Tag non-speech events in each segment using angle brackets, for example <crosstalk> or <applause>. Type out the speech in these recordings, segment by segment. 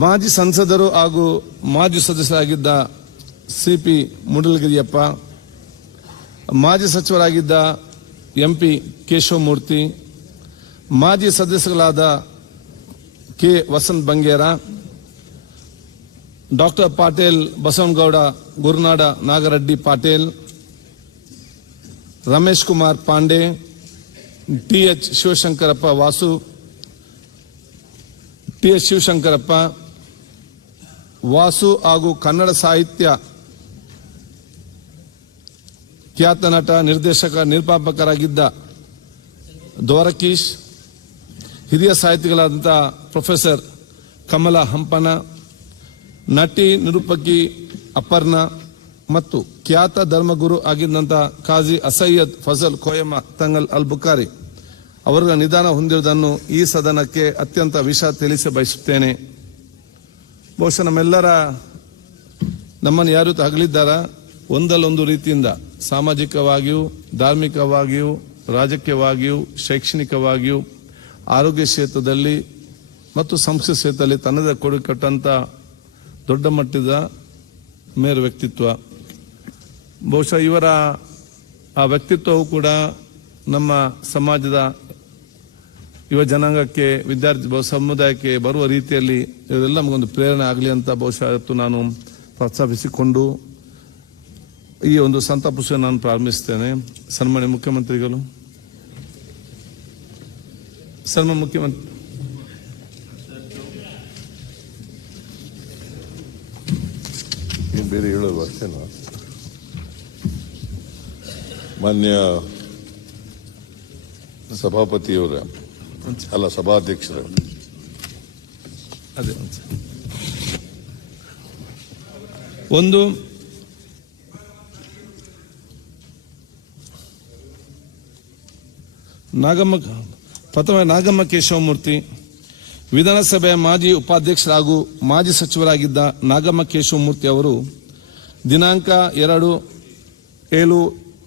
ಮಾಜಿ ಸಂಸದರು ಹಾಗೂ ಮಾಜಿ ಸದಸ್ಯರಾಗಿದ್ದ ಸಿ ಪಿ ಮುಡಲಗಿರಿಯಪ್ಪ, ಮಾಜಿ ಸಚಿವರಾಗಿದ್ದ ಎಂ ಪಿ ಕೇಶವಮೂರ್ತಿ, ಮಾಜಿ ಸದಸ್ಯಗಳಾದ K. Vasanth Bangera doctor Patil Basavanagouda, Gurunada Nagareddy Patil, Ramesh Kumar Pande TH Shivashankarappa Vasu TH Shivashankarappa, Vasu ಹಾಗೂ ಕನ್ನಡ ಸಾಹಿತ್ಯ ಖ್ಯಾತ ನಟ, ನಿರ್ದೇಶಕ, ನಿರ್ಮಾಪಕರಾಗಿದ್ದ ದ್ವಾರಕೀಶ್, ಹಿರಿಯ ಸಾಹಿತಿಗಳಾದಂಥ ಪ್ರೊಫೆಸರ್ ಕಮಲ ಹಂಪನ, ನಟಿ ನಿರೂಪಕಿ ಅಪರ್ಣ ಮತ್ತು ಖ್ಯಾತ ಧರ್ಮಗುರು ಆಗಿದ್ದಂಥ ಖಾಜಿ ಅಸಯ್ಯದ್ ಫಜಲ್ ಕೋಯಮ್ಮ, ತಂಗಲ್ ಅಲ್ ಬುಖಾರಿ. ಅವರ ನಿಧಾನ ಹೊಂದಿರುವುದನ್ನು ಈ ಸದನಕ್ಕೆ ಅತ್ಯಂತ ವಿಷ ತಿಳಿಸಿ ಬಯಸುತ್ತೇನೆ. ಬಹುಶಃ ನಮ್ಮೆಲ್ಲರ ನಮ್ಮನ್ನು ಯಾರು ತಗಲಿದ್ದಾರ ಒಂದಲ್ಲೊಂದು ರೀತಿಯಿಂದ ಸಾಮಾಜಿಕವಾಗಿಯೂ, ಧಾರ್ಮಿಕವಾಗಿಯೂ, ರಾಜಕೀಯವಾಗಿಯೂ, ಶೈಕ್ಷಣಿಕವಾಗಿಯೂ, ಆರೋಗ್ಯ ಕ್ಷೇತ್ರದಲ್ಲಿ ಮತ್ತು ಸಂಸ್ಕೃತಿ ಕ್ಷೇತ್ರದಲ್ಲಿ ತನ್ನದೇ ಕೊಡುಗೆ ಕೊಟ್ಟಂತ ದೊಡ್ಡ ಮಟ್ಟದ ಮೇರು ವ್ಯಕ್ತಿತ್ವ. ಬಹುಶಃ ಇವರ ಆ ವ್ಯಕ್ತಿತ್ವವು ಕೂಡ ನಮ್ಮ ಸಮಾಜದ ಯುವ ಜನಾಂಗಕ್ಕೆ, ವಿದ್ಯಾರ್ಥಿ ಸಮುದಾಯಕ್ಕೆ ಬರುವ ರೀತಿಯಲ್ಲಿ ಇದೆಲ್ಲ ನಮಗೊಂದು ಪ್ರೇರಣೆ ಆಗಲಿ ಅಂತ ಬಹುಶಃ ಇವತ್ತು ನಾನು ಪ್ರೋತ್ಸಾಹಿಸಿಕೊಂಡು ಈ ಒಂದು ಸಂತಾಪ ನಾನು ಪ್ರಾರಂಭಿಸ್ತೇನೆ. ಸನ್ಮಾನ್ಯ ಮುಖ್ಯಮಂತ್ರಿಗಳು. ಸನ್ಮಾನ್ಯ ಮುಖ್ಯಮಂತ್ರಿ ಬೇರೆ ಹೇಳೋದು ಅಷ್ಟೇನಾ? ಮಾನ್ಯ ಸಭಾಪತಿಯವರ ಅಲ್ಲ ಸಭಾಧ್ಯಕ್ಷರು ಅದೇ ಒಂದು ನಾಗಮ್ಮ ಪ್ರಥಮ ನಾಗಮ್ಮ ಕೇಶವಮೂರ್ತಿ ವಿಧಾನಸಭೆಯ ಮಾಜಿ ಉಪಾಧ್ಯಕ್ಷರಾಗೂ ಮಾಜಿ ಸಚಿವರಾಗಿದ್ದ ನಾಗಮ್ಮ ಕೇಶವಮೂರ್ತಿ ಅವರು ದಿನಾಂಕ ಎರಡು ಏಳು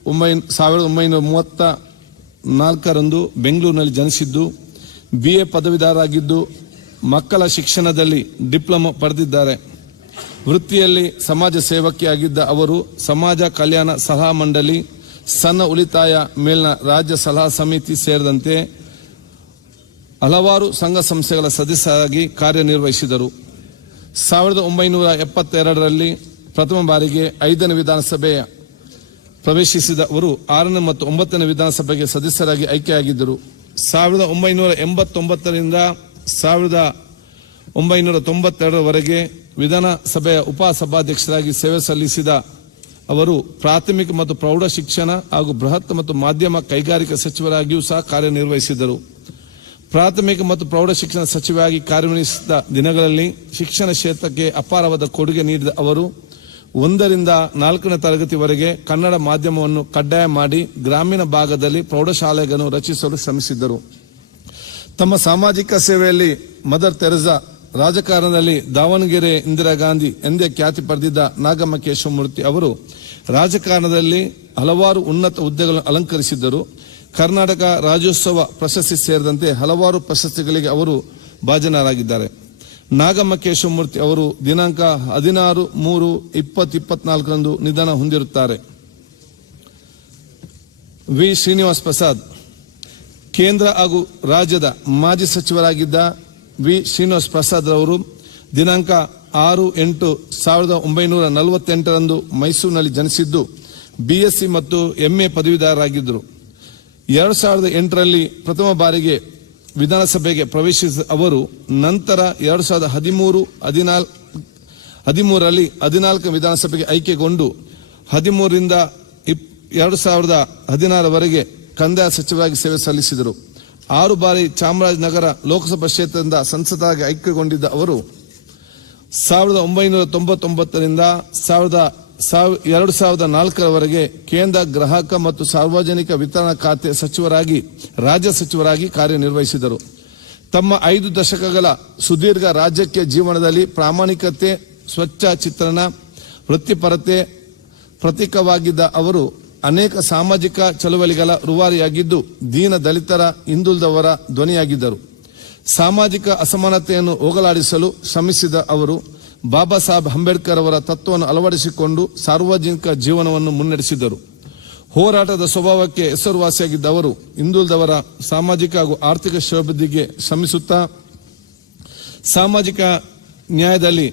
ಒಂಬೈ ಸಾವಿರದ ಒಂಬೈನೂರ ಮೂವತ್ತ ನಾಲ್ಕರಂದು ಬೆಂಗಳೂರಿನಲ್ಲಿ ಜನಿಸಿದ್ದು ಬಿ ಎ ಪದವೀಧರಾಗಿದ್ದು ಮಕ್ಕಳ ಶಿಕ್ಷಣದಲ್ಲಿ ಡಿಪ್ಲೊಮಾ ಪಡೆದಿದ್ದಾರೆ. ವೃತ್ತಿಯಲ್ಲಿ ಸಮಾಜ ಸೇವಕಿಯಾಗಿದ್ದ ಅವರು ಸಮಾಜ ಕಲ್ಯಾಣ ಸಲಹಾ ಮಂಡಳಿ, ಸಣ್ಣ ಉಳಿತಾಯ ಮೇಲಿನ ರಾಜ್ಯ ಸಲಹಾ ಸಮಿತಿ ಸೇರಿದಂತೆ ಹಲವಾರು ಸಂಘ ಸಂಸ್ಥೆಗಳ ಸದಸ್ಯರಾಗಿ ಕಾರ್ಯನಿರ್ವಹಿಸಿದರು. ಸಾವಿರದ ಒಂಬೈನೂರ ಎಪ್ಪತ್ತೆರಡರಲ್ಲಿ ಪ್ರಥಮ ಬಾರಿಗೆ ಐದನೇ ವಿಧಾನಸಭೆಯ ಪ್ರವೇಶಿಸಿದ ಅವರು ಆರನೇ ಮತ್ತು ಒಂಬತ್ತನೇ ವಿಧಾನಸಭೆಗೆ ಸದಸ್ಯರಾಗಿ ಆಯ್ಕೆಯಾಗಿದ್ದರು. ಸಾವಿರದ ಒಂಬೈನೂರ ಎಂಬತ್ತೊಂಬತ್ತರಿಂದ ಸಾವಿರದ ಒಂಬೈನೂರ ತೊಂಬತ್ತೆರಡರವರೆಗೆ ವಿಧಾನಸಭೆಯ ಉಪಸಭಾಧ್ಯಕ್ಷರಾಗಿ ಸೇವೆ ಸಲ್ಲಿಸಿದ ಅವರು ಪ್ರಾಥಮಿಕ ಮತ್ತು ಪ್ರೌಢ ಶಿಕ್ಷಣ ಹಾಗೂ ಬೃಹತ್ ಮತ್ತು ಮಾಧ್ಯಮ ಕೈಗಾರಿಕಾ ಸಚಿವರಾಗಿಯೂ ಸಹ ಕಾರ್ಯನಿರ್ವಹಿಸಿದರು ಪ್ರಾಥಮಿಕ ಮತ್ತು ಪ್ರೌಢ ಶಿಕ್ಷಣ ಸಚಿವರಾಗಿ ಕಾರ್ಯನಿರ್ವಹಿಸಿದ ದಿನಗಳಲ್ಲಿ ಶಿಕ್ಷಣ ಕ್ಷೇತ್ರಕ್ಕೆ ಅಪಾರವಾದ ಕೊಡುಗೆ ನೀಡಿದ ಅವರು ಒಂದರಿಂದ ನಾಲ್ಕನೇ ತರಗತಿವರೆಗೆ ಕನ್ನಡ ಮಾಧ್ಯಮವನ್ನು ಕಡ್ಡಾಯ ಮಾಡಿ ಗ್ರಾಮೀಣ ಭಾಗದಲ್ಲಿ ಪ್ರೌಢಶಾಲೆಗಳನ್ನು ರಚಿಸಲು ಶ್ರಮಿಸಿದ್ದರು. ತಮ್ಮ ಸಾಮಾಜಿಕ ಸೇವೆಯಲ್ಲಿ ಮದರ್ ತೆರೆಸಾ ರಾಜಕಾರಣದಲ್ಲಿ ದಾವಣಗೆರೆ ಇಂದಿರಾ ಗಾಂಧಿ ಎಂದೇ ಖ್ಯಾತಿ ಪಡೆದಿದ್ದ ನಾಗಮ್ಮ ಕೇಶವಮೂರ್ತಿ ಅವರು ರಾಜಕಾರಣದಲ್ಲಿ ಹಲವಾರು ಉನ್ನತ ಹುದ್ದೆಗಳನ್ನು ಅಲಂಕರಿಸಿದ್ದರು. ಕರ್ನಾಟಕ ರಾಜ್ಯೋತ್ಸವ ಪ್ರಶಸ್ತಿ ಸೇರಿದಂತೆ ಹಲವಾರು ಪ್ರಶಸ್ತಿಗಳಿಗೆ ಅವರು ಭಾಜನರಾಗಿದ್ದಾರೆ. ನಾಗಮ್ಮ ಕೇಶವಮೂರ್ತಿ ಅವರು ದಿನಾಂಕ ಹದಿನಾರು ಮೂರು ಇಪ್ಪತ್ತು ಇಪ್ಪತ್ನಾಲ್ಕರಂದು ನಿಧನ ಹೊಂದಿರುತ್ತಾರೆ. ವಿ. ಶ್ರೀನಿವಾಸ್ ಪ್ರಸಾದ್, ಕೇಂದ್ರ ಹಾಗೂ ರಾಜ್ಯದ ಮಾಜಿ ಸಚಿವರಾಗಿದ್ದ ವಿ. ಶ್ರೀನಿವಾಸ್ ಪ್ರಸಾದ್ ರವರು ದಿನಾಂಕ ಆರು ಎಂಟು ಸಾವಿರದ ಒಂಬೈನೂರ ನಲವತ್ತೆಂಟರಂದು ಮೈಸೂರಿನಲ್ಲಿ ಜನಿಸಿದ್ದು ಬಿಎಸ್ಸಿ ಮತ್ತು ಎಂಎ ಪದವೀಧರರಾಗಿದ್ದರು. ಎರಡು ಸಾವಿರದ ಎಂಟರಲ್ಲಿ ಪ್ರಥಮ ಬಾರಿಗೆ ವಿಧಾನಸಭೆಗೆ ಪ್ರವೇಶಿಸಿದ ಅವರು, ನಂತರ ಎರಡು ಸಾವಿರದ ಹದಿಮೂರು ಹದಿನಾಲ್, ಹದಿಮೂರರಲ್ಲಿ ಹದಿನಾಲ್ಕು ವಿಧಾನಸಭೆಗೆ ಆಯ್ಕೆಗೊಂಡು ಹದಿಮೂರರಿಂದ ಇಪ್, ಎರಡು ಸಾವಿರದ ಹದಿನಾರವರೆಗೆ ಕಂದಾಯ ಸಚಿವರಾಗಿ ಸೇವೆ ಸಲ್ಲಿಸಿದರು. ಆರು ಬಾರಿ ಚಾಮರಾಜನಗರ ಲೋಕಸಭಾ ಕ್ಷೇತ್ರದಿಂದ ಸಂಸದರಾಗಿ ಆಯ್ಕೆಗೊಂಡಿದ್ದ ಅವರು, ಸಾವಿರದ ಒಂಬೈನೂರ ತೊಂಬತ್ತೊಂಬತ್ತರಿಂದ ಸಾವಿರದ ಸಾವ್- ಎರಡು ಸಾವಿರದ ನಾಲ್ಕರವರೆಗೆ ಕೇಂದ್ರ ಗ್ರಾಹಕ ಮತ್ತು ಸಾರ್ವಜನಿಕ ವಿತರಣಾ ಖಾತೆ ಸಚಿವರಾಗಿ, ರಾಜ್ಯ ಸಚಿವರಾಗಿ ಕಾರ್ಯನಿರ್ವಹಿಸಿದರು. ತಮ್ಮ ಐದು ದಶಕಗಳ ಸುದೀರ್ಘ ರಾಜ್ಯಕ್ಕೆ ಜೀವನದಲ್ಲಿ ಪ್ರಾಮಾಣಿಕತೆ, ಸ್ವಚ್ಛ ಚಿತ್ರಣ, ವೃತ್ತಿಪರತೆ ಪ್ರತೀಕವಾಗಿದ್ದ ಅವರು ಅನೇಕ ಸಾಮಾಜಿಕ ಚಳವಳಿಗಳ ರೂವಾರಿಯಾಗಿದ್ದು, ದೀನ ದಲಿತರ, ಹಿಂದುಳಿದವರ ಧ್ವನಿಯಾಗಿದ್ದರು. ಸಾಮಾಜಿಕ ಅಸಮಾನತೆಯನ್ನು ಹೋಗಲಾಡಿಸಲು ಶ್ರಮಿಸಿದ ಅವರು ಬಾಬಾ ಸಾಹೇಬ್ ಅಂಬೇಡ್ಕರ್ ಅವರ ತತ್ವವನ್ನು ಅಳವಡಿಸಿಕೊಂಡು ಸಾರ್ವಜನಿಕ ಜೀವನವನ್ನು ಮುನ್ನಡೆಸಿದರು. ಹೋರಾಟದ ಸ್ವಭಾವಕ್ಕೆ ಹೆಸರುವಾಸಿಯಾಗಿದ್ದ ಅವರು ಹಿಂದುಳಿದವರ ಸಾಮಾಜಿಕ ಹಾಗೂ ಆರ್ಥಿಕ ಶ್ರಮಿಗೆ ಶ್ರಮಿಸುತ್ತಾ ಸಾಮಾಜಿಕ ನ್ಯಾಯದಲ್ಲಿ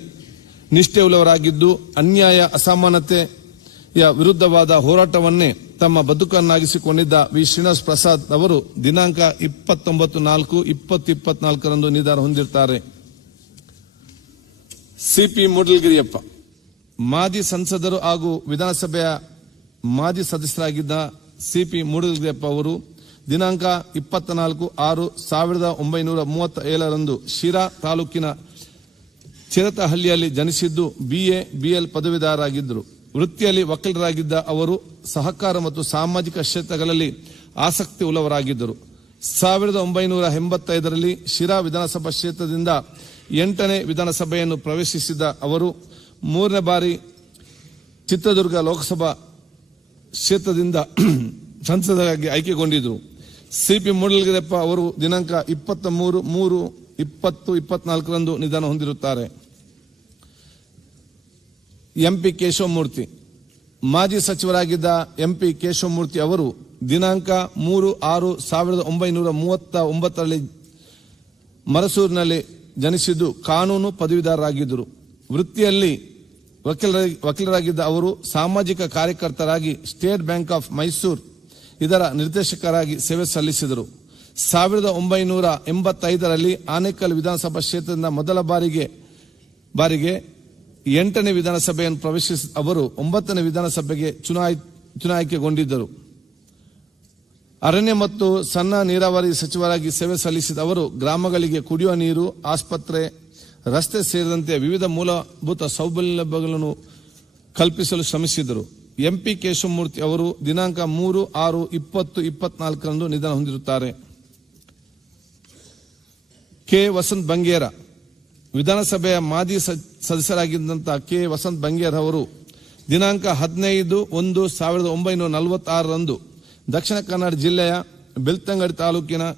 ನಿಷ್ಠೆಯುಳ್ಳವರಾಗಿದ್ದು ಅನ್ಯಾಯ ಅಸಮಾನತೆಯ ವಿರುದ್ಧವಾದ ಹೋರಾಟವನ್ನೇ ತಮ್ಮ ಬದುಕನ್ನಾಗಿಸಿಕೊಂಡಿದ್ದ ವಿ. ಶ್ರೀನಿವಾಸ್ ಪ್ರಸಾದ್ ಅವರು ದಿನಾಂಕ ಇಪ್ಪತ್ತೊಂಬತ್ತು ನಾಲ್ಕು ಇಪ್ಪತ್ತು ಇಪ್ಪತ್ನಾಲ್ಕರಂದು ನಿಧನ ಹೊಂದಿರ್ತಾರೆ ಸಿಪಿ ಮೂಡಲಗಿರಿಯಪ್ಪ ಮಾಜಿ ಸಂಸದರು ಹಾಗೂ ವಿಧಾನಸಭೆಯ ಮಾಜಿ ಸದಸ್ಯರಾಗಿದ್ದ ಸಿಪಿ ಮೂಡಲಗಿರಿಯಪ್ಪ ಅವರು ದಿನಾಂಕ ಇಪ್ಪತ್ತ ನಾಲ್ಕು ಆರು ಸಾವಿರದ ಒಂಬೈನೂರ ಮೂವತ್ತ ಏಳರಂದು ಶಿರಾ ತಾಲೂಕಿನ ಚಿರತಹಳ್ಳಿಯಲ್ಲಿ ಜನಿಸಿದ್ದು ಬಿಎ, ಬಿಎಲ್ ಪದವೀಧರರಾಗಿದ್ದರು. ವೃತ್ತಿಯಲ್ಲಿ ವಕೀಲರಾಗಿದ್ದ ಅವರು ಸಹಕಾರ ಮತ್ತು ಸಾಮಾಜಿಕ ಕ್ಷೇತ್ರಗಳಲ್ಲಿ ಆಸಕ್ತಿ ಉಳ್ಳವರಾಗಿದ್ದರು. ಸಾವಿರದ ಒಂಬೈನೂರ ಎಂಬತ್ತೈದರಲ್ಲಿ ಶಿರಾ ವಿಧಾನಸಭಾ ಕ್ಷೇತ್ರದಿಂದ ಎಂಟನೇ ವಿಧಾನಸಭೆಯನ್ನು ಪ್ರವೇಶಿಸಿದ ಅವರು ಮೂರನೇ ಬಾರಿ ಚಿತ್ರದುರ್ಗ ಲೋಕಸಭಾ ಕ್ಷೇತ್ರದಿಂದ <clears throat> ಸಂಸದರಾಗಿ ಆಯ್ಕೆಗೊಂಡಿದ್ದರು. ಸಿ ಪಿ ಮೂಡಲಗಿರಪ್ಪ ಅವರು ದಿನಾಂಕ ಇಪ್ಪತ್ತ ಮೂರು ಮೂರು ಇಪ್ಪತ್ತು ಇಪ್ಪತ್ನಾಲ್ಕರಂದು ನಿಧನ ಹೊಂದಿರುತ್ತಾರೆ. ಎಂಪಿ ಕೇಶವಮೂರ್ತಿ. ಮಾಜಿ ಸಚಿವರಾಗಿದ್ದ ಎಂಪಿ ಕೇಶವಮೂರ್ತಿ ಅವರು ದಿನಾಂಕ ಮೂರು ಆರು ಸಾವಿರದ ಒಂಬೈನೂರ ಮೂವತ್ತ ಒಂಬತ್ತರಲ್ಲಿ ಮರಸೂರಿನಲ್ಲಿ ಜನಿಸಿದ್ದು ಕಾನೂನು ಪದವೀಧರರಾಗಿದ್ದರು. ವೃತ್ತಿಯಲ್ಲಿ ವಕೀಲರಾಗಿ ವಕೀಲರಾಗಿದ್ದ ಅವರು ಸಾಮಾಜಿಕ ಕಾರ್ಯಕರ್ತರಾಗಿ ಸ್ಟೇಟ್ ಬ್ಯಾಂಕ್ ಆಫ್ ಮೈಸೂರು ಇದರ ನಿರ್ದೇಶಕರಾಗಿ ಸೇವೆ ಸಲ್ಲಿಸಿದರು. ಸಾವಿರದ ಒಂಬೈನೂರ ಎಂಬತ್ತೈದರಲ್ಲಿ ಆನೇಕಲ್ ವಿಧಾನಸಭಾ ಕ್ಷೇತ್ರದಿಂದ ಮೊದಲ ಬಾರಿಗೆ ಬಾರಿಗೆ ಎಂಟನೇ ವಿಧಾನಸಭೆಯನ್ನು ಪ್ರವೇಶಿಸಿದ ಅವರು ಒಂಬತ್ತನೇ ವಿಧಾನಸಭೆಗೆ ಚುನಾಯ್ ಚುನಾಯಿಕೆಗೊಂಡಿದ್ದರು. ಅರಣ್ಯ ಮತ್ತು ಸಣ್ಣ ನೀರಾವರಿ ಸಚಿವರಾಗಿ ಸೇವೆ ಸಲ್ಲಿಸಿದ ಅವರು ಗ್ರಾಮಗಳಿಗೆ ಕುಡಿಯುವ ನೀರು, ಆಸ್ಪತ್ರೆ, ರಸ್ತೆ ಸೇರಿದಂತೆ ವಿವಿಧ ಮೂಲಭೂತ ಸೌಲಭ್ಯಗಳನ್ನು ಕಲ್ಪಿಸಲು ಶ್ರಮಿಸಿದರು. ಎಂಪಿ ಕೇಶವಮೂರ್ತಿ ಅವರು ದಿನಾಂಕ ಮೂರು ಆರು ಇಪ್ಪತ್ತು ಇಪ್ಪತ್ನಾಲ್ಕರಂದು ನಿಧನ ಹೊಂದಿರುತ್ತಾರೆ. ಕೆ. ವಸಂತ್ ಬಂಗೇರ ವಿಧಾನಸಭೆಯ ಮಾಜಿ ಸದಸ್ಯರಾಗಿದ್ದಂಥ ಕೆ. ವಸಂತ್ ಬಂಗೇರ್ ಅವರು ದಿನಾಂಕ ಹದಿನೈದು ಒಂದು ಸಾವಿರದ ಒಂಬೈನೂರ ನಲವತ್ತಾರರಂದು ದಕ್ಷಿಣ ಕನ್ನಡ ಜಿಲ್ಲೆಯ ಬೆಳ್ತಂಗಡಿ ತಾಲೂಕಿನ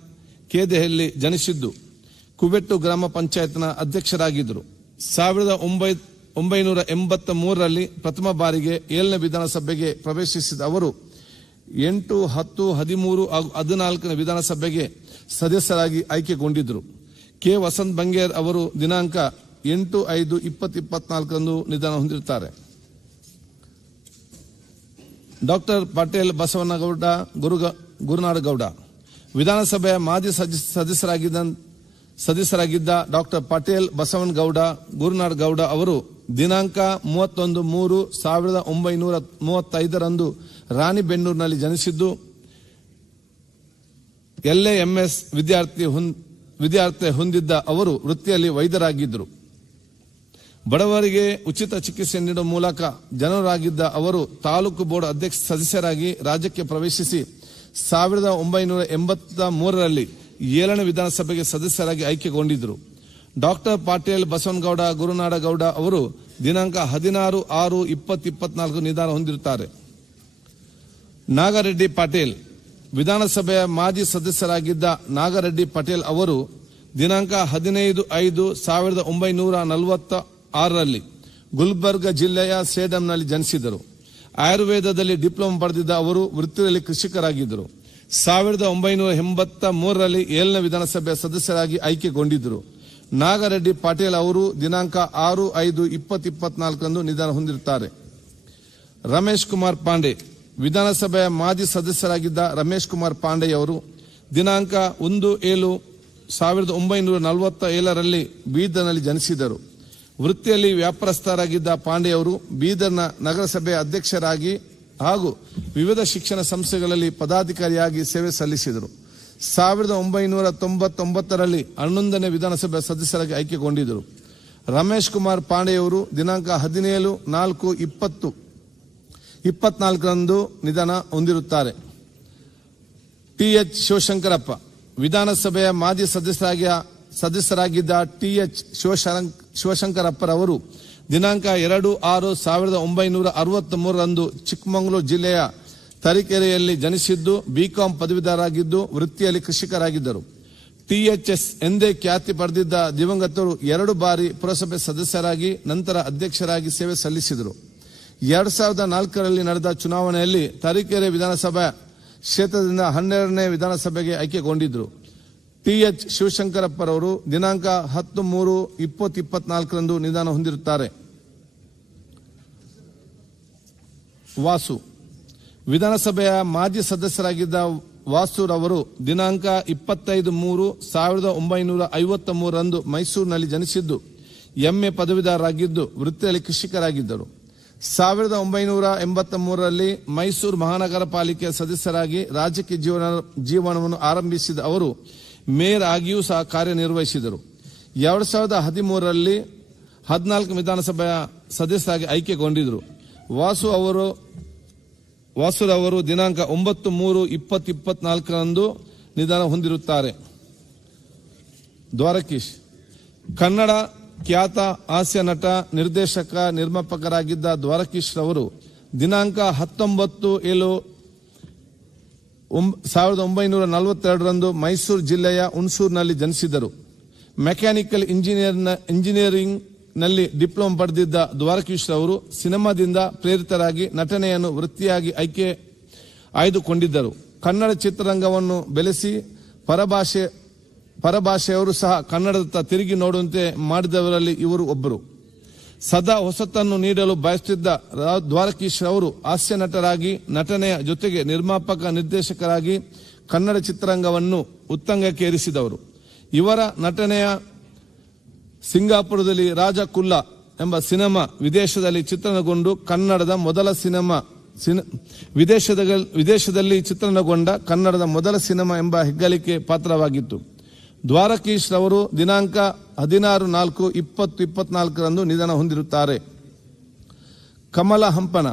ಕೇದೆಹಳ್ಳಿ ಜನಿಸಿದ್ದು ಕುಬೆಟ್ಟು ಗ್ರಾಮ ಪಂಚಾಯತ್ನ ಅಧ್ಯಕ್ಷರಾಗಿದ್ದರು. ಸಾವಿರದ ಒಂಬೈ ಒಂಬೈನೂರ ಎಂಬತ್ತ ಮೂರರಲ್ಲಿ ಪ್ರಥಮ ಬಾರಿಗೆ ಏಳನೇ ವಿಧಾನಸಭೆಗೆ ಪ್ರವೇಶಿಸಿದ ಅವರು, ಎಂಟು, ಹತ್ತು, ಹದಿಮೂರು ಹಾಗೂ ಹದಿನಾಲ್ಕನೇ ವಿಧಾನಸಭೆಗೆ ಸದಸ್ಯರಾಗಿ ಆಯ್ಕೆಗೊಂಡಿದ್ದರು. ಕೆ. ವಸಂತ್ ಬಂಗೇರ್ ಅವರು ದಿನಾಂಕ ಎಂಟು ಐದು ಇಪ್ಪತ್ತು ಇಪ್ಪತ್ನಾಲ್ಕರಂದು ನಿಧನ ಹೊಂದಿರುತ್ತಾರೆ. ಡಾಕ್ಟರ್ ಪಟೇಲ್ ಬಸವನಗೌಡ ಗುರುಗ ಗುರುನಾಡಗೌಡ ವಿಧಾನಸಭೆಯ ಮಾಜಿ ಸದಸ್ಯ- ಸದಸ್ಯರಾಗಿದ್ದ ಸದಸ್ಯರಾಗಿದ್ದ ಡಾಕ್ಟರ್ ಪಟೇಲ್ ಬಸವನಗೌಡ ಗುರುನಾಡಗೌಡ ಅವರು ದಿನಾಂಕ ಮೂವತ್ತೊಂದು ಮೂರು ಸಾವಿರದ ಒಂಬೈನೂರ ಮೂವತ್ತೈದರಂದು ರಾಣಿಬೆನ್ನೂರಿನಲ್ಲಿ ಜನಿಸಿದ್ದು ಎಲ್ಎಎಂಎಸ್ ವಿದ್ಯಾರ್ಥಿ ಹೊಂದ್- ವಿದ್ಯಾರ್ಥಿ ಹೊಂದಿದ್ದ ಅವರು ವೃತ್ತಿಯಲ್ಲಿ ವೈದ್ಯರಾಗಿದ್ದರು. ಬಡವರಿಗೆ ಉಚಿತ ಚಿಕಿತ್ಸೆ ನೀಡುವ ಮೂಲಕ ಜನರಾಗಿದ್ದ ಅವರು ತಾಲೂಕು ಬೋರ್ಡ್ ಅಧ್ಯಕ್ಷ ಸದಸ್ಯರಾಗಿ ರಾಜ್ಯಕ್ಕೆ ಪ್ರವೇಶಿಸಿ ಸಾವಿರದ ಒಂಬೈನೂರ ಎಂಬತ್ತ ಮೂರರಲ್ಲಿ ಏಳನೇ ವಿಧಾನಸಭೆಗೆ ಸದಸ್ಯರಾಗಿ ಆಯ್ಕೆಗೊಂಡಿದ್ದರು ಡಾಕ್ಟರ್ ಪಾಟೀಲ್ ಬಸವನಗೌಡ ಗುರುನಾಡಗೌಡ ಅವರು ದಿನಾಂಕ ಹದಿನಾರು ಆರು ಇಪ್ಪತ್ತು ಇಪ್ಪತ್ನಾಲ್ಕು ನಿಧನ ಹೊಂದಿರುತ್ತಾರೆ. ನಾಗರೆಡ್ಡಿ ಪಾಟೀಲ್, ವಿಧಾನಸಭೆಯ ಮಾಜಿ ಸದಸ್ಯರಾಗಿದ್ದ ನಾಗರೆಡ್ಡಿ ಪಟೇಲ್ ಅವರು ದಿನಾಂಕ ಹದಿನೈದು ಐದು ಸಾವಿರದ ಒಂಬೈನೂರ ನಲವತ್ತ ಆರರಲ್ಲಿ ಗುಲ್ಬರ್ಗ ಜಿಲ್ಲೆಯ ಸೇಡಂನಲ್ಲಿ ಜನಿಸಿದರು. ಆಯುರ್ವೇದದಲ್ಲಿ ಡಿಪ್ಲೊಮಾ ಪಡೆದಿದ್ದ ಅವರು ವೃತ್ತಿಯಲ್ಲಿ ಕೃಷಿಕರಾಗಿದ್ದರು. ಸಾವಿರದ ಒಂಬೈನೂರ ಎಂಬತ್ತ ಮೂರರಲ್ಲಿ ಏಳನ ವಿಧಾನಸಭೆಯ ಸದಸ್ಯರಾಗಿ ಆಯ್ಕೆಗೊಂಡಿದ್ದರು. ನಾಗರೆಡ್ಡಿ ಪಾಟೀಲ್ ಅವರು ದಿನಾಂಕ ಆರು ಐದು ಇಪ್ಪತ್ತು ಇಪ್ಪತ್ನಾಲ್ಕರಂದು ನಿಧನ ಹೊಂದಿರುತ್ತಾರೆ. ರಮೇಶ್ ಕುಮಾರ್ ಪಾಂಡೆ, ವಿಧಾನಸಭೆಯ ಮಾಜಿ ಸದಸ್ಯರಾಗಿದ್ದ ರಮೇಶ್ ಕುಮಾರ್ ಪಾಂಡೆ ಅವರು ದಿನಾಂಕ ಒಂದು ಏಳು ಸಾವಿರದ ಒಂಬೈನೂರ ನಲವತ್ತ ಏಳರಲ್ಲಿ ಬೀದರ್ನಲ್ಲಿ ಜನಿಸಿದರು. ವೃತ್ತಿಯಲ್ಲಿ ವ್ಯಾಪಾರಸ್ಥರಾಗಿದ್ದ ಪಾಂಡೆಯವರು ಬೀದರ್ನ ನಗರಸಭೆ ಅಧ್ಯಕ್ಷರಾಗಿ ಹಾಗೂ ವಿವಿಧ ಶಿಕ್ಷಣ ಸಂಸ್ಥೆಗಳಲ್ಲಿ ಪದಾಧಿಕಾರಿಯಾಗಿ ಸೇವೆ ಸಲ್ಲಿಸಿದರು. ಸಾವಿರದ ಒಂಬೈನೂರ ತೊಂಬತ್ತೊಂಬತ್ತರಲ್ಲಿ ಹನ್ನೊಂದನೇ ವಿಧಾನಸಭೆ ಸದಸ್ಯರಾಗಿ ಆಯ್ಕೆಗೊಂಡಿದ್ದರು. ರಮೇಶ್ ಕುಮಾರ್ ಪಾಂಡೆಯವರು ದಿನಾಂಕ ಹದಿನೇಳು ನಾಲ್ಕು ಇಪ್ಪತ್ತು, ಇಪ್ಪತ್ನಾಲ್ಕರಂದು ನಿಧನ ಹೊಂದಿರುತ್ತಾರೆ. ಟಿಎಚ್ ಶಿವಶಂಕರಪ್ಪ ವಿಧಾನಸಭೆಯ ಮಾಜಿ ಸದಸ್ಯರಾಗಿ ಸದಸ್ಯರಾಗಿದ್ದ ಟಿಎಚ್ ಶಿವಶಂಕರಪ್ಪರವರು ದಿನಾಂಕ ಎರಡು ಆರು ಸಾವಿರದ ಒಂಬೈನೂರ ಅರವತ್ತ್ ಮೂರರಂದು ಚಿಕ್ಕಮಗಳೂರು ಜಿಲ್ಲೆಯ ತರೀಕೆರೆಯಲ್ಲಿ ಜನಿಸಿದ್ದು ಬಿಕಾಂ ಪದವೀಧರಾಗಿದ್ದು, ವೃತ್ತಿಯಲ್ಲಿ ಕೃಷಿಕರಾಗಿದ್ದರು. ಟಿಎಚ್ಎಸ್ ಎಂದೇ ಖ್ಯಾತಿ ಪಡೆದಿದ್ದ ದಿವಂಗತರು ಎರಡು ಬಾರಿ ಪುರಸಭೆ ಸದಸ್ಯರಾಗಿ, ನಂತರ ಅಧ್ಯಕ್ಷರಾಗಿ ಸೇವೆ ಸಲ್ಲಿಸಿದರು. ಎರಡ್ ಸಾವಿರದ ನಾಲ್ಕರಲ್ಲಿ ನಡೆದ ಚುನಾವಣೆಯಲ್ಲಿ ತರೀಕೆರೆ ವಿಧಾನಸಭಾ ಕ್ಷೇತ್ರದಿಂದ ಹನ್ನೆರಡನೇ ವಿಧಾನಸಭೆಗೆ ಆಯ್ಕೆಗೊಂಡಿದ್ದರು ಟಿಎಚ್ ಶಿವಶಂಕರಪ್ಪರವರು ದಿನಾಂಕ ಹತ್ತು ಮೂರು ಇಪ್ಪತ್ತು ಇಪ್ಪತ್ನಾಲ್ಕರಂದು ನಿಧನ ಹೊಂದಿರುತ್ತಾರೆ. ವಾಸು. ವಿಧಾನಸಭೆಯ ಮಾಜಿ ಸದಸ್ಯರಾಗಿದ್ದ ವಾಸುರವರು ದಿನಾಂಕ ಇಪ್ಪತ್ತೈದು ಮೂರು ಸಾವಿರದ ಒಂಬೈನೂರ ಐವತ್ತ ಮೂರರಂದು ಮೈಸೂರಿನಲ್ಲಿ ಜನಿಸಿದ್ದು ಎಂಎ ಪದವೀಧರರಾಗಿದ್ದು, ವೃತ್ತಿಯಲ್ಲಿ ಕೃಷಿಕರಾಗಿದ್ದರು. ಸಾವಿರದ ಒಂಬೈನೂರ ಎಂಬತ್ತ ಮೂರರಲ್ಲಿ ಮೈಸೂರು ಮಹಾನಗರ ಪಾಲಿಕೆಯ ಸದಸ್ಯರಾಗಿ ರಾಜಕೀಯ ಜೀವನ ಜೀವನವನ್ನು ಆರಂಭಿಸಿದ ಅವರು ಮೇಯರ್ ಆಗಿಯೂ ಸಹ ಕಾರ್ಯನಿರ್ವಹಿಸಿದರು. ಎರಡು ಸಾವಿರದ ಹದಿಮೂರರಲ್ಲಿ ಹದಿನಾಲ್ಕು ವಿಧಾನಸಭೆಯ ಸದಸ್ಯರಾಗಿ ಆಯ್ಕೆಗೊಂಡಿದ್ದರು ವಾಸು ಅವರು ವಾಸುರವರು ದಿನಾಂಕ ಒಂಬತ್ತು ಮೂರು ಇಪ್ಪತ್ತು ಇಪ್ಪತ್ನಾಲ್ಕರಂದು ನಿಧನ ಹೊಂದಿರುತ್ತಾರೆ. ದ್ವಾರಕೀಶ್, ಕನ್ನಡ ಖ್ಯಾತ ಹಾಸ್ಯ ನಟ, ನಿರ್ದೇಶಕ, ನಿರ್ಮಾಪಕರಾಗಿದ್ದ ದ್ವಾರಕೀಶ್ ರವರು ದಿನಾಂಕ ಹತ್ತೊಂಬತ್ತು ಏಳು ಸಾವಿರದ ಒಂಬೈನೂರ ನಲವತ್ತೆರಡರಂದು ಮೈಸೂರು ಜಿಲ್ಲೆಯ ಹುಣಸೂರಿನಲ್ಲಿ ಜನಿಸಿದರು ಮೆಕ್ಯಾನಿಕಲ್ ಇಂಜಿನಿಯರ್ನ ಇಂಜಿನಿಯರಿಂಗ್ನಲ್ಲಿ ಡಿಪ್ಲೊಮಾ ಪಡೆದಿದ್ದ ದ್ವಾರಕೀಶ್ ಅವರು ಸಿನಿಮಾದಿಂದ ಪ್ರೇರಿತರಾಗಿ ನಟನೆಯನ್ನು ವೃತ್ತಿಯಾಗಿ ಆಯ್ಕೆ ಆಯ್ದುಕೊಂಡಿದ್ದರು. ಕನ್ನಡ ಚಿತ್ರರಂಗವನ್ನು ಬೆಳೆಸಿ ಪರಭಾಷೆ, ಪರಭಾಷೆಯವರು ಸಹ ಕನ್ನಡದತ್ತ ತಿರುಗಿ ನೋಡುವಂತೆ ಮಾಡಿದವರಲ್ಲಿ ಇವರು ಒಬ್ಬರು. ಸದಾ ಹೊಸತನ್ನು ನೀಡಲು ಬಯಸುತ್ತಿದ್ದ ದ್ವಾರಕೀಶ್ ಅವರು ಹಾಸ್ಯ ನಟರಾಗಿ, ನಟನೆಯ ಜೊತೆಗೆ ನಿರ್ಮಾಪಕ ನಿರ್ದೇಶಕರಾಗಿ ಕನ್ನಡ ಚಿತ್ರರಂಗವನ್ನು ಉತ್ತಂಗಕ್ಕೇರಿಸಿದವರು. ಇವರ ನಟನೆಯ ಸಿಂಗಾಪುರದಲ್ಲಿ ರಾಜ ಕುಲ್ಲ ಎಂಬ ಸಿನಿಮಾ ವಿದೇಶದಲ್ಲಿ ಚಿತ್ರಣಗೊಂಡು ಕನ್ನಡದ ಮೊದಲ ಸಿನಿಮಾ ಸಿನ- ವಿದೇಶದ ವಿದೇಶದಲ್ಲಿ ಚಿತ್ರಣಗೊಂಡ ಕನ್ನಡದ ಮೊದಲ ಸಿನಿಮಾ ಎಂಬ ಹೆಗ್ಗಳಿಕೆ ಪಾತ್ರವಾಗಿತ್ತು. ದ್ವಾರಕೀಶ್ ಅವರು ದಿನಾಂಕ ಹದಿನಾರು ನಾಲ್ಕು ಇಪ್ಪತ್ತು ಇಪ್ಪತ್ನಾಲ್ಕರಂದು ನಿಧನ ಹೊಂದಿರುತ್ತಾರೆ. ಕಮಲ ಹಂಪನ,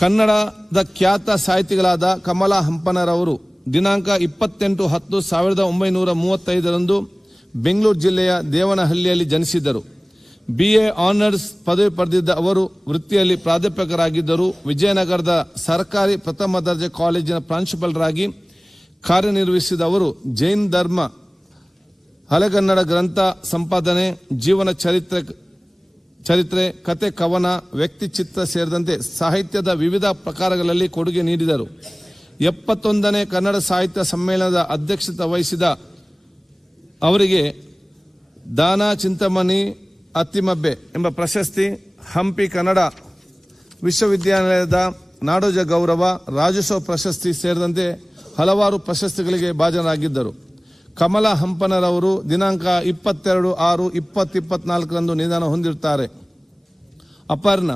ಕನ್ನಡದ ಖ್ಯಾತ ಸಾಹಿತಿಗಳಾದ ಕಮಲ ಹಂಪನರವರು ದಿನಾಂಕ ಇಪ್ಪತ್ತೆಂಟು ಹತ್ತು ಸಾವಿರದ ಒಂಬೈನೂರ ಮೂವತ್ತೈದರಂದು ಬೆಂಗಳೂರು ಜಿಲ್ಲೆಯ ದೇವನಹಳ್ಳಿಯಲ್ಲಿ ಜನಿಸಿದರು ಎ ಆನರ್ಸ್ ಪದವಿ ಪಡೆದಿದ್ದ ಅವರು ವೃತ್ತಿಯಲ್ಲಿ ಪ್ರಾಧ್ಯಾಪಕರಾಗಿದ್ದರು. ವಿಜಯನಗರದ ಸರ್ಕಾರಿ ಪ್ರಥಮ ದರ್ಜೆ ಕಾಲೇಜಿನ ಪ್ರಾಂಶುಪಾಲರಾಗಿ ಕಾರ್ಯನಿರ್ವಹಿಸಿದ ಅವರು ಜೈನ್ ಧರ್ಮ ಹಳೆಗನ್ನಡ ಗ್ರಂಥ ಸಂಪಾದನೆ, ಜೀವನ ಚರಿತ್ರೆ ಚರಿತ್ರೆ, ಕತೆ, ಕವನ, ವ್ಯಕ್ತಿ ಚಿತ್ರ ಸೇರಿದಂತೆ ಸಾಹಿತ್ಯದ ವಿವಿಧ ಪ್ರಕಾರಗಳಲ್ಲಿ ಕೊಡುಗೆ ನೀಡಿದರು. ಎಪ್ಪತ್ತೊಂದನೇ ಕನ್ನಡ ಸಾಹಿತ್ಯ ಸಮ್ಮೇಳನದ ಅಧ್ಯಕ್ಷತೆ ವಹಿಸಿದ ಅವರಿಗೆ ದಾನ ಚಿಂತಮಣಿ ಅತ್ತಿಮಬ್ಬೆ ಎಂಬ ಪ್ರಶಸ್ತಿ, ಹಂಪಿ ಕನ್ನಡ ವಿಶ್ವವಿದ್ಯಾನಿಲಯದ ನಾಡೋಜ ಗೌರವ ರಾಜಸ್ವ ಪ್ರಶಸ್ತಿ ಸೇರಿದಂತೆ ಹಲವಾರು ಪ್ರಶಸ್ತಿಗಳಿಗೆ ಭಾಜನರಾಗಿದ್ದರು. ಕಮಲ ಹಂಪನರವರು ದಿನಾಂಕ ಇಪ್ಪತ್ತೆರಡು ಆರು ಇಪ್ಪತ್ತು ಇಪ್ಪತ್ನಾಲ್ಕರಂದು ನಿಧನ ಹೊಂದಿರುತ್ತಾರೆ. ಅಪರ್ಣ,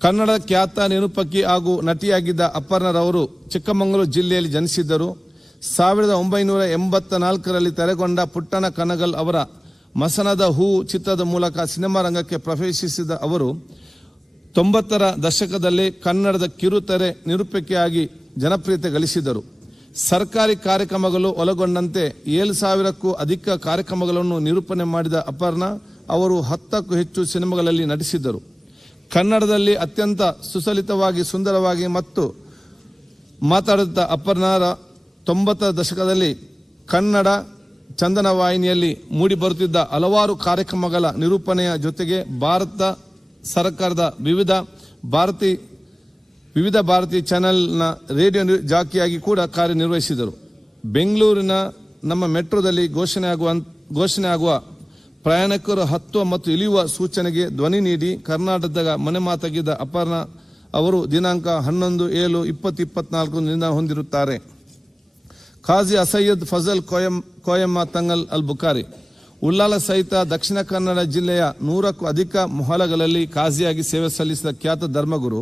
ಕನ್ನಡ ಖ್ಯಾತ ನಿರೂಪಕಿ ಹಾಗೂ ನಟಿಯಾಗಿದ್ದ ಅಪರ್ಣರವರು ಚಿಕ್ಕಮಗಳೂರು ಜಿಲ್ಲೆಯಲ್ಲಿ ಜನಿಸಿದ್ದರು. ಸಾವಿರದ ಒಂಬೈನೂರ ಎಂಬತ್ತ ನಾಲ್ಕರಲ್ಲಿ ತೆರೆಗೊಂಡ ಪುಟ್ಟಣ ಕನಗಲ್ ಅವರ ಮಸನದ ಹೂ ಚಿತ್ರದ ಮೂಲಕ ಸಿನಿಮಾ ರಂಗಕ್ಕೆ ಪ್ರವೇಶಿಸಿದ ಅವರು, ತೊಂಬತ್ತರ ದಶಕದಲ್ಲಿ ಕನ್ನಡದ ಕಿರುತೆರೆ ನಿರೂಪಕಿಯಾಗಿ ಜನಪ್ರಿಯತೆ ಗಳಿಸಿದರು. ಸರ್ಕಾರಿ ಕಾರ್ಯಕ್ರಮಗಳು ಒಳಗೊಂಡಂತೆ ಏಳು ಸಾವಿರಕ್ಕೂ ಅಧಿಕ ಕಾರ್ಯಕ್ರಮಗಳನ್ನು ನಿರೂಪಣೆ ಮಾಡಿದ ಅಪರ್ಣ ಅವರು ಹತ್ತಕ್ಕೂ ಹೆಚ್ಚು ಸಿನಿಮಾಗಳಲ್ಲಿ ನಟಿಸಿದ್ದರು. ಕನ್ನಡದಲ್ಲಿ ಅತ್ಯಂತ ಸುಸಲಿತವಾಗಿ, ಸುಂದರವಾಗಿ ಮತ್ತು ಮಾತಾಡುತ್ತ ಅಪರ್ಣರ ತೊಂಬತ್ತರ ದಶಕದಲ್ಲಿ ಕನ್ನಡ ಚಂದನ ವಾಹಿನಿಯಲ್ಲಿ ಮೂಡಿಬರುತ್ತಿದ್ದ ಹಲವಾರು ಕಾರ್ಯಕ್ರಮಗಳ ನಿರೂಪಣೆಯ ಜೊತೆಗೆ ಭಾರತ ಸರ್ಕಾರದ ವಿವಿಧ ಭಾರತಿ ವಿವಿಧ ಭಾರತೀಯ ಚಾನೆಲ್ನ ರೇಡಿಯೋ ಜಾಕಿಯಾಗಿ ಕೂಡ ಕಾರ್ಯನಿರ್ವಹಿಸಿದರು. ಬೆಂಗಳೂರಿನ ನಮ್ಮ ಮೆಟ್ರೋದಲ್ಲಿ ಘೋಷಣೆ ಆಗುವ ಘೋಷಣೆ ಆಗುವ ಪ್ರಯಾಣಿಕರು ಹತ್ತುವ ಮತ್ತು ಇಳಿಯುವ ಸೂಚನೆಗೆ ಧ್ವನಿ ನೀಡಿ ಕರ್ನಾಟಕದ ಮನೆ ಮಾತಾಗಿದ್ದ ಅಪರ್ಣ ಅವರು ದಿನಾಂಕ ಹನ್ನೊಂದು ಏಳು ಇಪ್ಪತ್ತು ಇಪ್ಪತ್ನಾಲ್ಕು ನಿಧನ ಹೊಂದಿರುತ್ತಾರೆ. ಖಾಜಿ ಅಸಯ್ಯದ್ ಫಜಲ್ ಕೋಯಂ, ಕೋಯಮ್ಮ ತಂಗಲ್ ಅಲ್ ಬುಖಾರಿ. ಉಲ್ಲಾಲ ಸಹಿತ ದಕ್ಷಿಣ ಕನ್ನಡ ಜಿಲ್ಲೆಯ ನೂರಕ್ಕೂ ಅಧಿಕ ಮೊಹಲಗಳಲ್ಲಿ ಖಾಜಿಯಾಗಿ ಸೇವೆ ಸಲ್ಲಿಸಿದ ಖ್ಯಾತ ಧರ್ಮಗುರು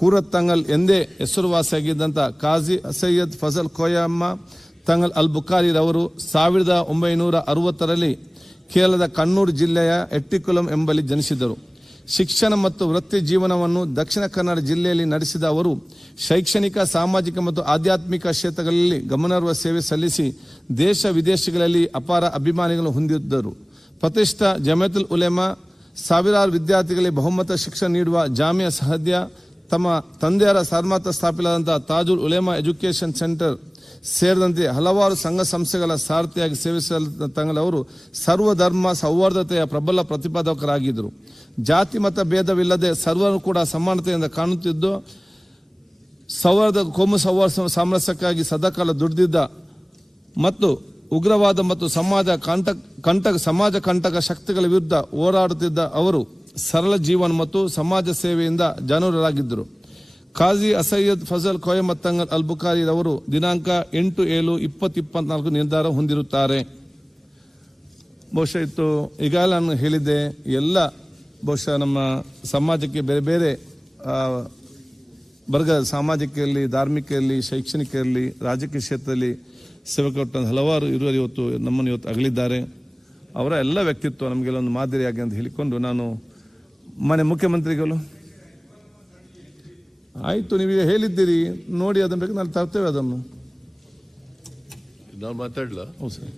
ಕೂರತ್ ತಂಗಲ್ ಎಂದೇ ಹೆಸರುವಾಸಿಯಾಗಿದ್ದಂಥ ಕಾಜಿ ಅಸಯ್ಯದ್ ಫಜಲ್ ಕೋಯಮ್ಮ ತಂಗಲ್ ಅಲ್ ಬುಖಾರಿರವರು ಸಾವಿರದ ಒಂಬೈನೂರ ಅರವತ್ತರಲ್ಲಿ ಕೇರಳದ ಕಣ್ಣೂರು ಜಿಲ್ಲೆಯ ಎಟ್ಟಿಕುಲಂ ಎಂಬಲ್ಲಿ ಜನಿಸಿದರು ಶಿಕ್ಷಣ ಮತ್ತು ವೃತ್ತಿ ಜೀವನವನ್ನು ದಕ್ಷಿಣ ಕನ್ನಡ ಜಿಲ್ಲೆಯಲ್ಲಿ ನಡೆಸಿದ ಅವರು ಶೈಕ್ಷಣಿಕ, ಸಾಮಾಜಿಕ ಮತ್ತು ಆಧ್ಯಾತ್ಮಿಕ ಕ್ಷೇತ್ರಗಳಲ್ಲಿ ಗಮನಾರ್ಹ ಸೇವೆ ಸಲ್ಲಿಸಿ ದೇಶ ವಿದೇಶಗಳಲ್ಲಿ ಅಪಾರ ಅಭಿಮಾನಿಗಳು ಹೊಂದಿದ್ದರು. ಪ್ರತಿಷ್ಠ ಜಮೇತುಲ್ ಉಲೆಮಾ ಸಾವಿರಾರು ವಿದ್ಯಾರ್ಥಿಗಳಿಗೆ ಬಹುಮತ ಶಿಕ್ಷಣ ನೀಡುವ ಜಾಮಿಯಾ ಸಹದ್ಯ ತಮ್ಮ ತಂದೆಯರ ಸರ್ಮಾತ ಸ್ಥಾಪಿಲಾದಂಥ ತಾಜುಲ್ ಉಲೇಮಾ ಎಜುಕೇಷನ್ ಸೆಂಟರ್ ಸೇರಿದಂತೆ ಹಲವಾರು ಸಂಘ ಸಂಸ್ಥೆಗಳ ಸಾರಥಿಯಾಗಿ ಸೇವಿಸಲು ತಂಗಲವರು ಸರ್ವಧರ್ಮ ಸೌಹಾರ್ದತೆಯ ಪ್ರಬಲ ಪ್ರತಿಪಾದಕರಾಗಿದ್ದರು. ಜಾತಿ ಮತ ಭೇದವಿಲ್ಲದೆ ಸರ್ವರು ಕೂಡ ಸಮಾನತೆಯಿಂದ ಕಾಣುತ್ತಿದ್ದು, ಸೌಹಾರ್ದ ಕೋಮು ಸೌಹಾರ್ದ ಸಾಮರಸ್ಯಕ್ಕಾಗಿ ಸದಾಕಾಲ ದುಡಿದಿದ್ದ ಮತ್ತು ಉಗ್ರವಾದ ಮತ್ತು ಸಮಾಜ ಕಂಟಕ ಕಂಟಕ, ಸಮಾಜ ಕಂಟಕ ಶಕ್ತಿಗಳ ವಿರುದ್ಧ ಹೋರಾಡುತ್ತಿದ್ದ ಅವರು ಸರಳ ಜೀವನ ಮತ್ತು ಸಮಾಜ ಸೇವೆಯಿಂದ ಜನರರಾಗಿದ್ದರು ಖಾಜಿ ಅಸಯ್ಯದ್ ಫಜಲ್ ಕೊಯಮತ್ತಂಗ್ ಅಲ್ ಬುಖಾರಿ ಅವರು ದಿನಾಂಕ ಎಂಟು ಏಳು ಇಪ್ಪತ್ತು ಇಪ್ಪತ್ನಾಲ್ಕು ನಿರ್ಧಾರ ಹೊಂದಿರುತ್ತಾರೆ. ಬಹುಶಃ ಇತ್ತು, ಈಗಾಗಲೇ ನಾನು ಹೇಳಿದ್ದೆ, ಎಲ್ಲ ಬಹುಶಃ ನಮ್ಮ ಸಮಾಜಕ್ಕೆ ಬೇರೆ ಬೇರೆ ವರ್ಗ ಸಾಮಾಜಿಕ ಇರಲಿ ಧಾರ್ಮಿಕ ಇರಲಿ ಶೈಕ್ಷಣಿಕ ಇರಲಿ ರಾಜಕೀಯ ಕ್ಷೇತ್ರದಲ್ಲಿ ಸೇವೆ ಕೊಟ್ಟ ಹಲವಾರು ಇರುವರು ಇವತ್ತು ನಮ್ಮನ್ನು ಇವತ್ತು ಅಗಲಿದ್ದಾರೆ. ಅವರ ಎಲ್ಲ ವ್ಯಕ್ತಿತ್ವ ನಮಗೆಲ್ಲ ಒಂದು ಮಾದರಿಯಾಗಿ ಅಂತ ಹೇಳಿಕೊಂಡು ನಾನು ಮನೆ ಮುಖ್ಯಮಂತ್ರಿಗಳು? ಆಯ್ತು ನೀವೀಗ ಹೇಳಿದ್ದೀರಿ. ನೋಡಿ ಅದನ್ನು ಬೇಕು ನಾನು ತರ್ತೇವೆ ಅದನ್ನು. ನಾನು ಮಾತಾಡ್ಲಾ? ಹೌದು ಸರ್.